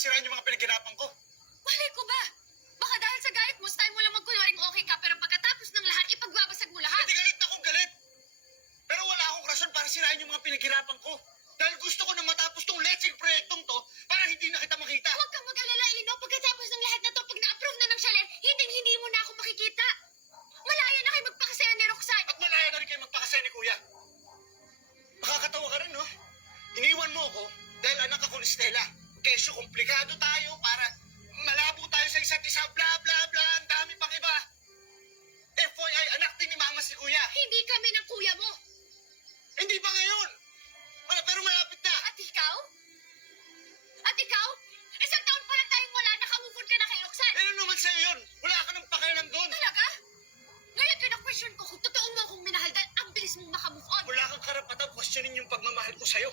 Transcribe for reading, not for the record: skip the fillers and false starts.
sirain yung mga pinaghirapan ko. Malay ko ba? Baka dahil sa galit mo, style mo lang magkunwaring okay ka, pero pagkatapos ng lahat, ipagbabasag mo lahat. Hindi galit akong galit. Pero wala akong rason para sirain yung mga pinaghirapan ko. Dahil gusto ko na matapos tong letseng proyektong to para hindi na kita makita. Huwag kang mag-alala, Elino. Pagkatapos ng lahat na to, pag na-approve na ng Shaler, hindi mo na ako makikita. Malaya na kayo magpakasaya ni Roxanne. At malaya na rin kayo magpakasaya ni Kuya. Nakakatawa ka rin, no? Iniwan mo ako dahil anak ako ni Stella. Kesyo komplikado tayo para malabo tayo sa isa't isa, bla bla bla, ang dami pang iba. FYI, anak din ni Mama si Kuya. Hindi kami ng kuya mo. Hindi pa ngayon. Pero malapit na. At ikaw? At ikaw? Isang taon pa lang tayong wala, nakamove on ka na kay Roxanne. Ano naman sa'yo yun? Wala ka ng pakialam doon. Talaga? Ngayon kina-question ko kung totoo mo akong minahal dahil ang bilis mong makamove on. Wala kang karapatang questionin yung pagmamahal ko sa'yo.